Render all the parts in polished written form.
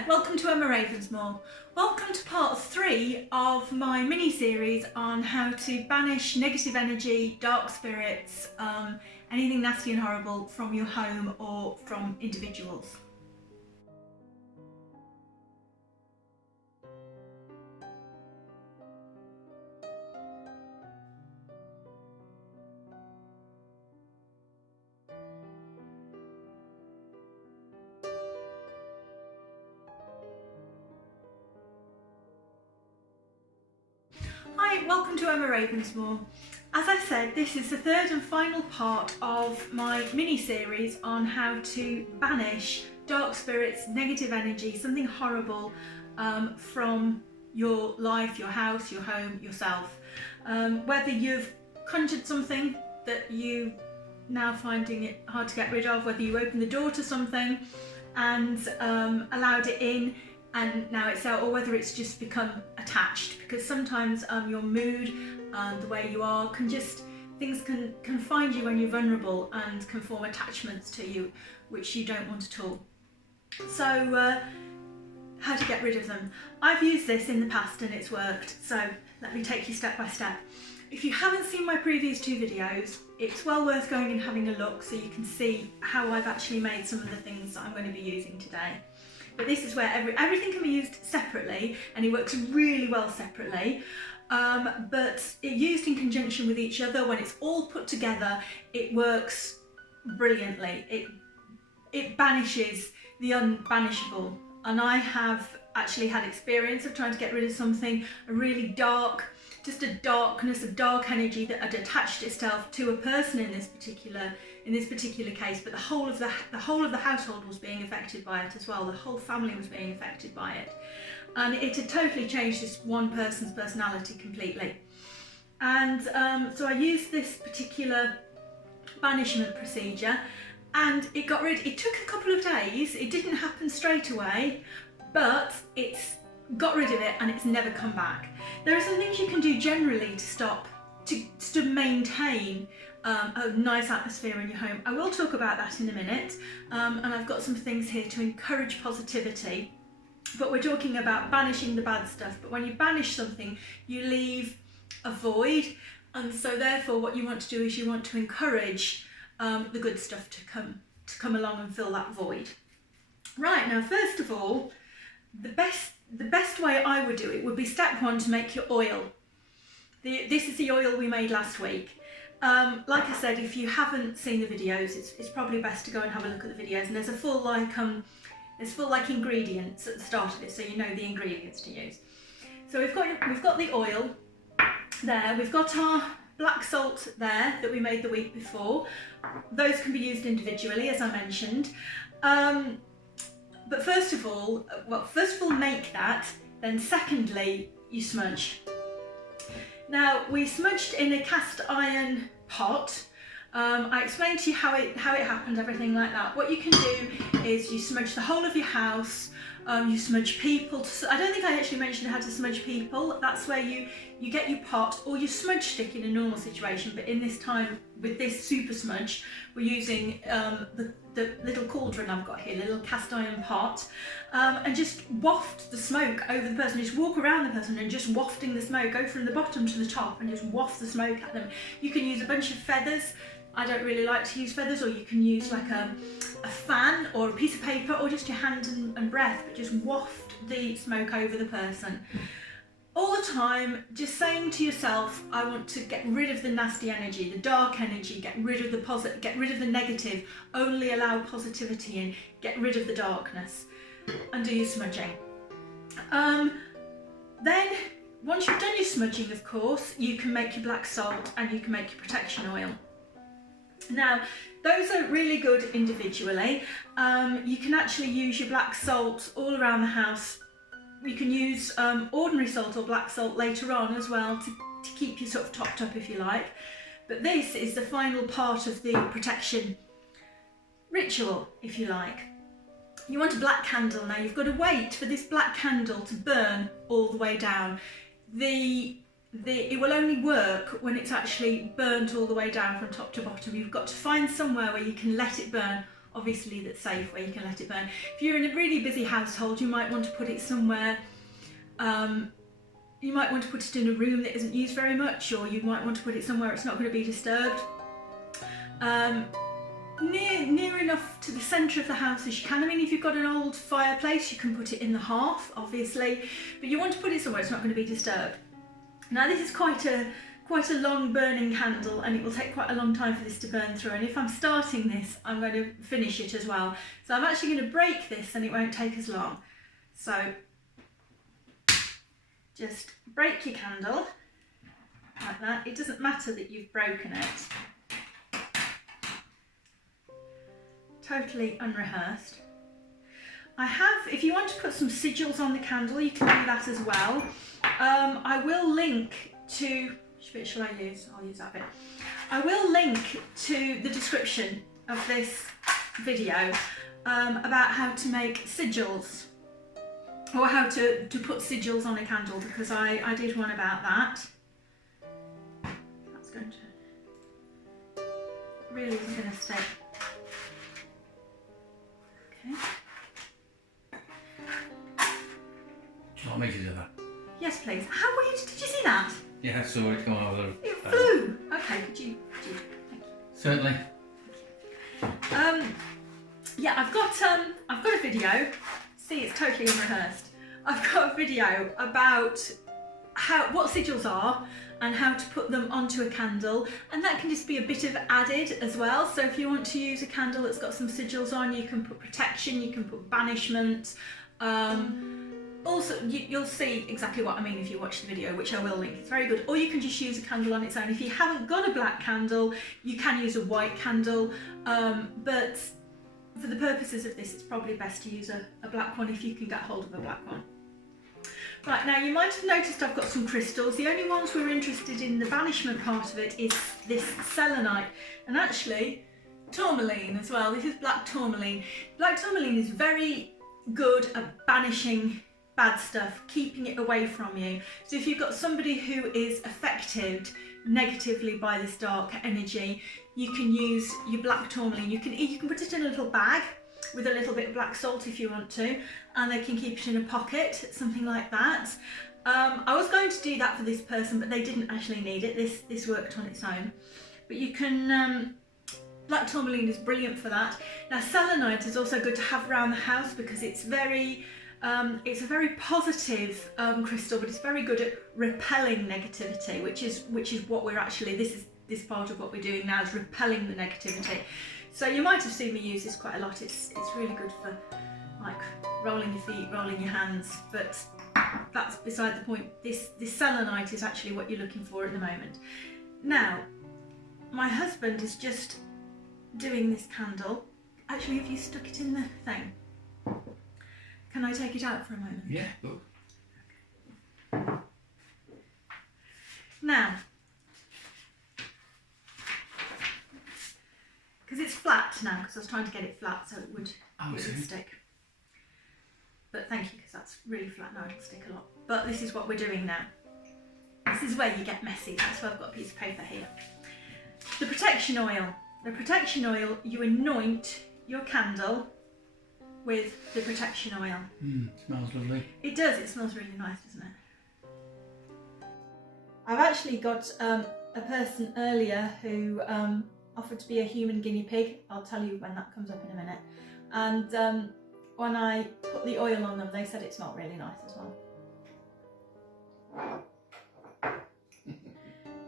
there, welcome to Ravensmoor. Welcome to part 3 of my mini-series on how to banish negative energy, dark spirits, anything nasty and horrible from your home or from individuals. Hi, welcome to Ravensmoor. As I said, this is the third and final part of my mini-series on how to banish dark spirits, negative energy, something horrible from your life, your house, your home, yourself. Whether you've conjured something that you now finding it hard to get rid of, whether you opened the door to something and allowed it in and now it's out, or whether it's just become attached, because sometimes your mood and the way you are things can find you when you're vulnerable and can form attachments to you which you don't want at all. So how to get rid of them. I've used this in the past and it's worked, so let me take you step by step. If you haven't seen my previous 2 videos, it's well worth going and having a look so you can see how I've actually made some of the things that I'm going to be using today. But this is where everything can be used separately, and it works really well separately, but it used in conjunction with each other, when it's all put together, it works brilliantly. It banishes the unbanishable, and I have actually had experience of trying to get rid of something, a really dark, just a darkness, a dark energy that had attached itself to a person in this particular case, but the whole of the household was being affected by it as well. The whole family was being affected by it, and it had totally changed this one person's personality completely. And so I used this particular banishment procedure, and it took a couple of days. It didn't happen straight away, but it's got rid of it and it's never come back. There are some things you can do generally to maintain a nice atmosphere in your home. I will talk about that in a minute, and I've got some things here to encourage positivity, but we're talking about banishing the bad stuff. But when you banish something, you leave a void, and so therefore what you want to do is you want to encourage the good stuff to come along and fill that void. Right, now first of all, the best way I would do it would be step 1, to make your oil. This is the oil we made last week. Like I said, if you haven't seen the videos, it's probably best to go and have a look at the videos, and there's full ingredients at the start of it, so you know the ingredients to use. So we've got the oil there, we've got our black salt there that we made the week before. Those can be used individually, as I mentioned. But first of all, make that, then secondly, you smudge. Now, we smudged in a cast iron pot. I explained to you how it happened, everything like that. What you can do is you smudge the whole of your house, you smudge people. I don't think I actually mentioned how to smudge people. That's where you get your pot, or your smudge stick in a normal situation, but in this time, with this super smudge, we're using the little cauldron I've got here, the little cast iron pot, and just waft the smoke over the person. Just walk around the person and just wafting the smoke, go from the bottom to the top and just waft the smoke at them. You can use a bunch of feathers. I don't really like to use feathers, or you can use like a fan or a piece of paper, or just your hand and breath, but just waft the smoke over the person. All the time, just saying to yourself, I want to get rid of the nasty energy, the dark energy, get rid of the negative, only allow positivity in, get rid of the darkness, and do your smudging. Then, once you've done your smudging, of course, you can make your black salt and you can make your protection oil. Now, those are really good individually. You can actually use your black salt all around the house. You can use ordinary salt or black salt later on as well to keep you sort of topped up, if you like. But this is the final part of the protection ritual, if you like. You want a black candle. Now you've got to wait for this black candle to burn all the way down. It will only work when it's actually burnt all the way down from top to bottom. You've got to find somewhere where you can let it burn obviously that's safe, where you can let it burn. If you're in a really busy household, you might want to put it somewhere, you might want to put it in a room that isn't used very much, or you might want to put it somewhere it's not going to be disturbed. Near enough to the centre of the house as you can. I mean, if you've got an old fireplace, you can put it in the hearth, obviously, but you want to put it somewhere it's not going to be disturbed. Now, this is quite a long burning candle, and it will take quite a long time for this to burn through, and if I'm starting this, I'm going to finish it as well. So I'm actually going to break this and it won't take as long. So just break your candle like that. It doesn't matter that you've broken it. Totally unrehearsed. I have, if you want to put some sigils on the candle, you can do that as well. I will link to, which bit shall I use? I'll use that bit. I will link to the description of this video about how to make sigils, or how to put sigils on a candle, because I did one about that. That's going to, really isn't going to stick. Okay. Do you want me to do that? Yes, please. How were you? Did you see that? Yeah, I saw it come over. It flew. Okay, could you? Thank you. Certainly. Yeah, I've got a video. See, it's totally unrehearsed. I've got a video about what sigils are and how to put them onto a candle, and that can just be a bit of added as well. So if you want to use a candle that's got some sigils on, you can put protection, you can put banishment. Also, you'll see exactly what I mean if you watch the video, which I will link. It's very good. Or you can just use a candle on its own. If you haven't got a black candle, you can use a white candle, but for the purposes of this, it's probably best to use a black one if you can get hold of a black one. Right, now you might have noticed I've got some crystals. The only ones we're interested in the banishment part of it is this selenite, and actually tourmaline as well. This is black tourmaline. Black tourmaline is very good at banishing bad stuff, keeping it away from you. So if you've got somebody who is affected negatively by this dark energy, you can use your black tourmaline. You can put it in a little bag with a little bit of black salt if you want to, and they can keep it in a pocket, something like that. I was going to do that for this person, but they didn't actually need it. This worked on its own. But you can, black tourmaline is brilliant for that. Now selenite is also good to have around the house because it's a very positive crystal, but it's very good at repelling negativity, which is what we're actually, this part of what we're doing now is repelling the negativity. So you might have seen me use this quite a lot. It's really good for like rolling your feet, rolling your hands, but that's beside the point. This selenite is actually what you're looking for at the moment. Now, my husband is just doing this candle. Actually, have you stuck it in the thing? Can I take it out for a moment? Yeah, go. Now, because it's flat now, because I was trying to get it flat so it would stick. But thank you, because that's really flat now, it'll stick a lot. But this is what we're doing now. This is where you get messy. That's why I've got a piece of paper here. The protection oil. The protection oil, you anoint your candle with the protection oil. Smells lovely. It does, it smells really nice, doesn't it? I've actually got a person earlier who offered to be a human guinea pig. I'll tell you when that comes up in a minute. And when I put the oil on them, they said it smelled really nice as well.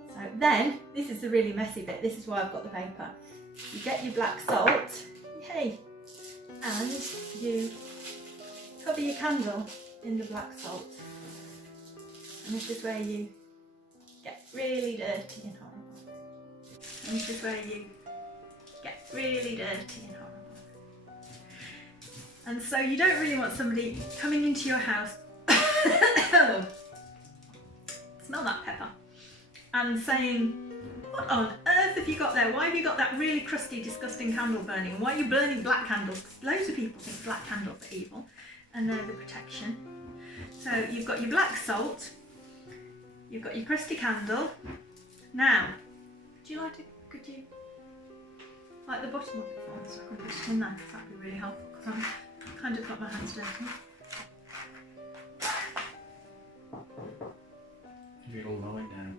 So then, this is the really messy bit. This is why I've got the paper. You get your black salt, yay, and you cover your candle in the black salt. And this is where you get really dirty and horrible. And this is where you get really dirty and horrible. And so you don't really want somebody coming into your house, smell that pepper, and saying, what on earth have you got there? Why have you got that really crusty, disgusting candle burning? Why are you burning black candles? Loads of people think black candles are evil, and they're the protection. So you've got your black salt, you've got your crusty candle. Now, could you like the bottom of it for, so I can put it in there, because that'd be really helpful, because I've kind of got my hands dirty. Give it all the way down.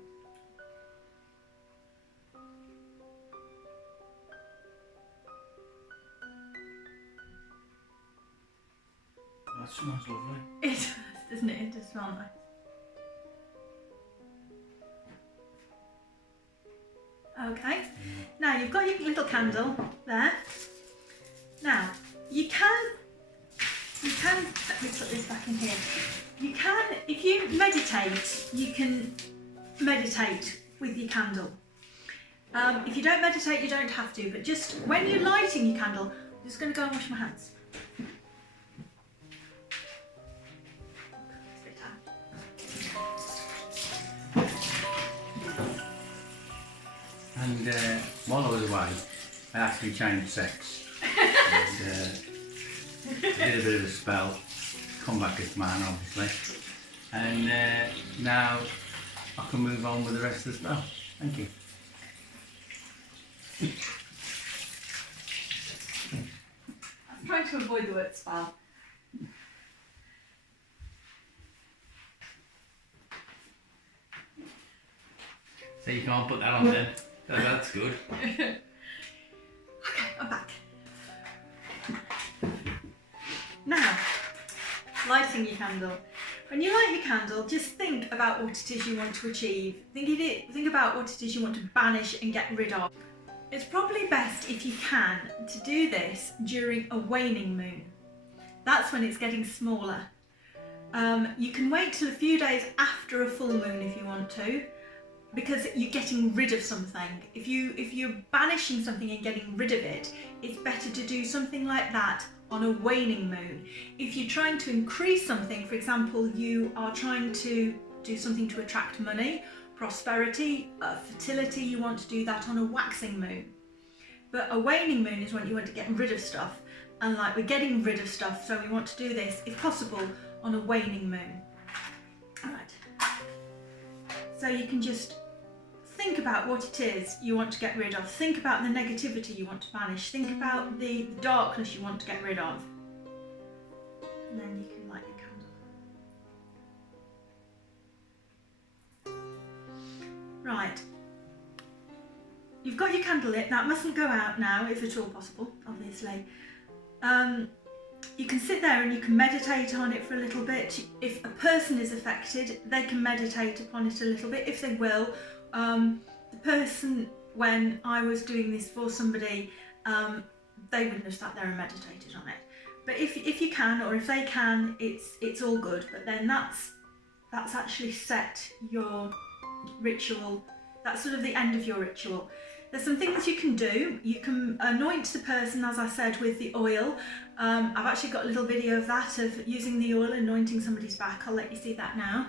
That smells lovely. It does, doesn't it? It does smell nice. Okay, now you've got your little candle there. Now, you can, let me put this back in here. You can, if you meditate, you can meditate with your candle. If you don't meditate, you don't have to, but just when you're lighting your candle, I'm just going to go and wash my hands. And while I was away, I actually changed sex. And did a bit of a spell. Come back as man, obviously. And now I can move on with the rest of the spell. Thank you. I'm trying to avoid the word spell. So you can't put that on then. Oh, that's good. Okay, I'm back. Now, lighting your candle. When you light your candle, just think about what it is you want to achieve. Think about what it is you want to banish and get rid of. It's probably best, if you can, to do this during a waning moon. That's when it's getting smaller. You can wait till a few days after a full moon if you want to, because you're getting rid of something. If you're banishing something and getting rid of it, it's better to do something like that on a waning moon. If you're trying to increase something, for example, you are trying to do something to attract money, prosperity, fertility, you want to do that on a waxing moon. But a waning moon is when you want to get rid of stuff, and like we're getting rid of stuff, so we want to do this, if possible, on a waning moon. Alright. So you can just think about what it is you want to get rid of. Think about the negativity you want to banish. Think about the darkness you want to get rid of. And then you can light your candle. Right. You've got your candle lit. That mustn't go out now, if at all possible, obviously. You can sit there and you can meditate on it for a little bit. If a person is affected, they can meditate upon it a little bit, if they will. The person, when I was doing this for somebody, they wouldn't have sat there and meditated on it. But if you can, or if they can, it's all good. But then that's actually set your ritual. That's sort of the end of your ritual. There's some things you can do. You can anoint the person, as I said, with the oil. I've actually got a little video of that, of using the oil, anointing somebody's back. I'll let you see that now.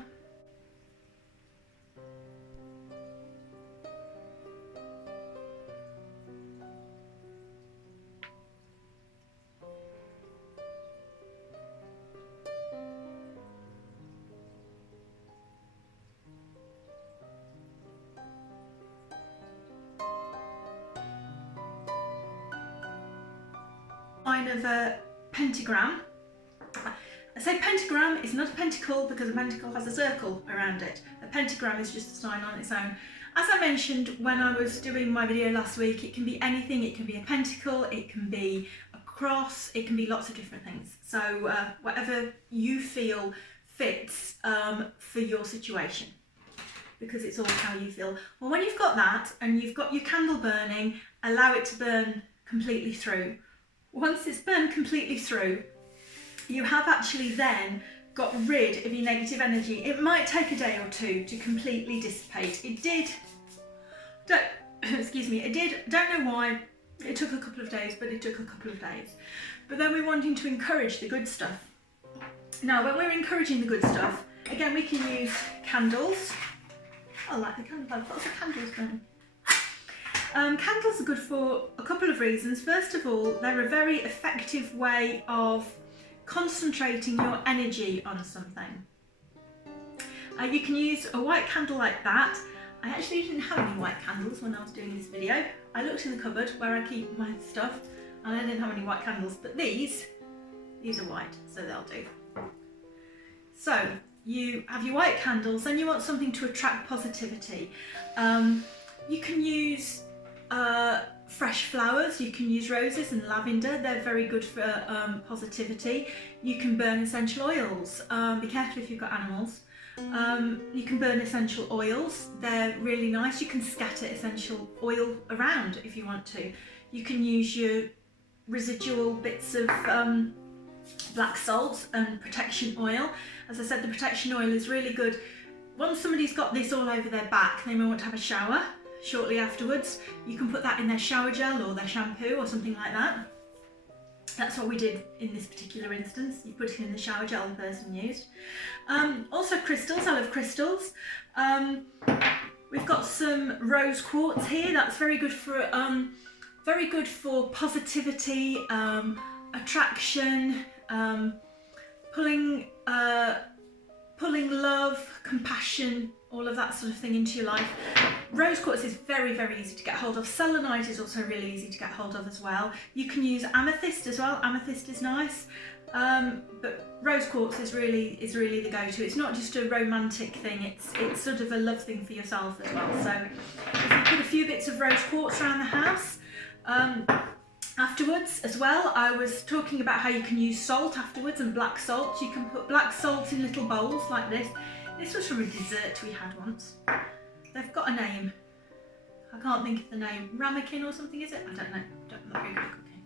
Of a pentagram. I say pentagram, it's not a pentacle because a pentacle has a circle around it. A pentagram is just a sign on its own. As I mentioned when I was doing my video last week, it can be anything. It can be a pentacle, it can be a cross, it can be lots of different things. So whatever you feel fits for your situation, because it's all how you feel. Well, when you've got that and you've got your candle burning, allow it to burn completely through. Once it's burned completely through, you have actually then got rid of your negative energy. It might take a day or two to completely dissipate. It did, don't know why, it took a couple of days, but it took a couple of days. But then we're wanting to encourage the good stuff. Now, when we're encouraging the good stuff, again, we can use candles. I like the candles, I've got some candles burning. Candles are good for a couple of reasons. First of all, they're a very effective way of concentrating your energy on something. You can use a white candle like that. I actually didn't have any white candles when I was doing this video. I looked in the cupboard where I keep my stuff and I didn't have any white candles, but these are white, so they'll do. So you have your white candles, then you want something to attract positivity. You can use fresh flowers, you can use roses and lavender, they're very good for positivity. You can burn essential oils, be careful if you've got animals. You can burn essential oils, they're really nice. You can scatter essential oil around if you want to. You can use your residual bits of black salt and protection oil. As I said, the protection oil is really good. Once somebody's got this all over their back, they may want to have a shower shortly afterwards. You can put that in their shower gel or their shampoo or something like that. That's what we did in this particular instance. You put it in the shower gel the person used. Also crystals, I love crystals. We've got some rose quartz here. That's very good for positivity, attraction, pulling love, compassion, all of that sort of thing into your life. Rose quartz is very, very easy to get hold of. Selenite is also really easy to get hold of as well. You can use amethyst as well. Amethyst is nice, but rose quartz is really the go-to. It's not just a romantic thing. It's sort of a love thing for yourself as well. So if you put a few bits of rose quartz around the house. Afterwards as well, I was talking about how you can use salt afterwards and black salt. You can put black salt in little bowls like this. This was from a dessert we had once. They've got a name. I can't think of the name. Ramekin or something, is it? I don't know. I'm not very good at cooking.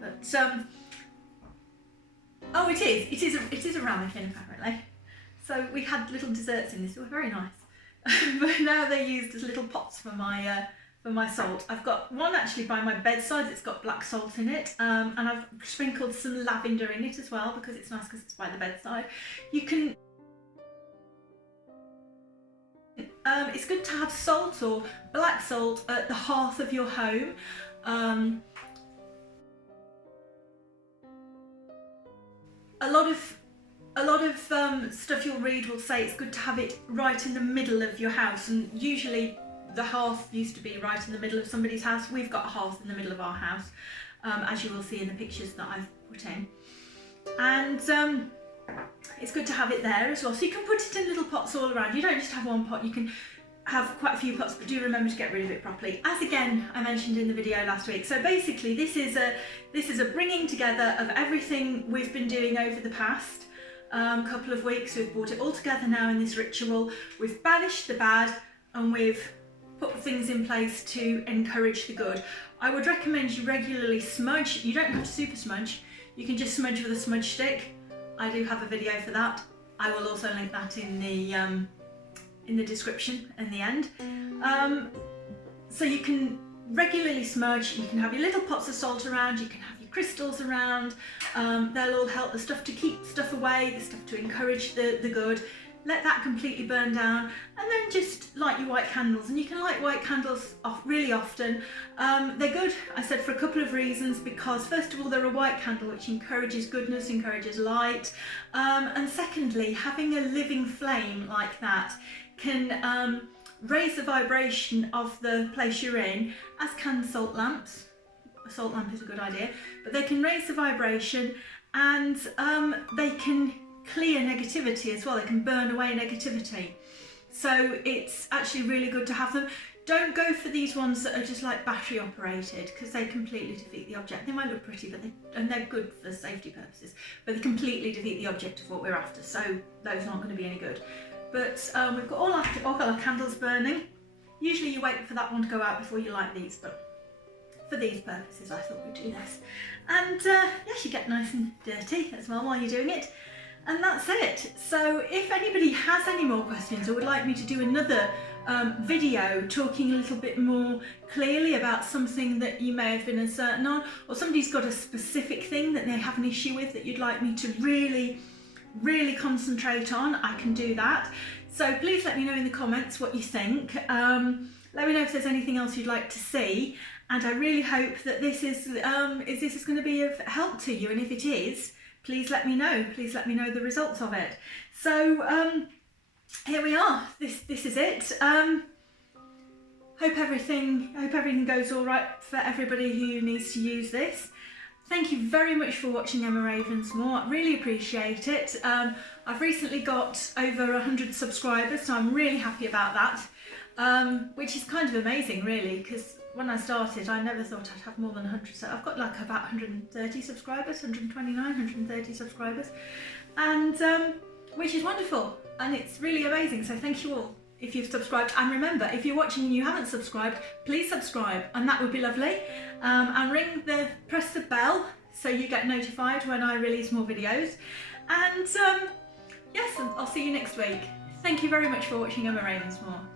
But oh, it is a ramekin apparently. So we had little desserts in this. They were very nice. But now they're used as little pots for my salt. I've got one actually by my bedside that's got black salt in it, and I've sprinkled some lavender in it as well because it's nice because it's by the bedside. You can. It's good to have salt or black salt at the hearth of your home. A lot of stuff you'll read will say it's good to have it right in the middle of your house, and usually the hearth used to be right in the middle of somebody's house. We've got a hearth in the middle of our house, as you will see in the pictures that I've put in. And it's good to have it there as well. So you can put it in little pots all around. You don't just have one pot, you can have quite a few pots, but do remember to get rid of it properly. As again, I mentioned in the video last week. So basically this is a bringing together of everything we've been doing over the past couple of weeks. We've brought it all together now in this ritual. We've banished the bad and we've put things in place to encourage the good. I would recommend you regularly smudge. You don't have to super smudge. You can just smudge with a smudge stick. I do have a video for that. I will also link that in the description in the end. So you can regularly smudge. You can have your little pots of salt around. You can have your crystals around. They'll all help the stuff to keep stuff away, the stuff to encourage the good. Let that completely burn down, and then just light your white candles. And you can light white candles off really often. They're good, I said, for a couple of reasons, because first of all, they're a white candle, which encourages goodness, encourages light. And secondly, having a living flame like that can raise the vibration of the place you're in, as can salt lamps. A salt lamp is a good idea, but they can raise the vibration, and they can clear negativity as well. They can burn away negativity. So it's actually really good to have them. Don't go for these ones that are just like battery operated, because they completely defeat the object. They might look pretty, but they're good for safety purposes, but they completely defeat the object of what we're after. So those aren't going to be any good. But we've got all our candles burning. Usually you wait for that one to go out before you light these, but for these purposes I thought we'd do this. And yes, you get nice and dirty as well while you're doing it. And that's it. So if anybody has any more questions or would like me to do another video talking a little bit more clearly about something that you may have been uncertain on, or somebody's got a specific thing that they have an issue with that you'd like me to really concentrate on, I can do that. So please let me know in the comments what you think. Let me know if there's anything else you'd like to see, and I really hope that this is going to be of help to you, and if it is, please let me know. Please let me know the results of it. So here we are. This is it. Hope everything goes all right for everybody who needs to use this. Thank you very much for watching Emma Ravensmoor. I really appreciate it. I've recently got over 100 subscribers, so I'm really happy about that, which is kind of amazing really, because when I started I never thought I'd have more than 100, so I've got like about 130 subscribers, 129, 130 subscribers, and which is wonderful, and it's really amazing, so thank you all if you've subscribed. And remember, if you're watching and you haven't subscribed, please subscribe, and that would be lovely. And press the bell so you get notified when I release more videos. And yes, I'll see you next week. Thank you very much for watching Emma Ravensmoor.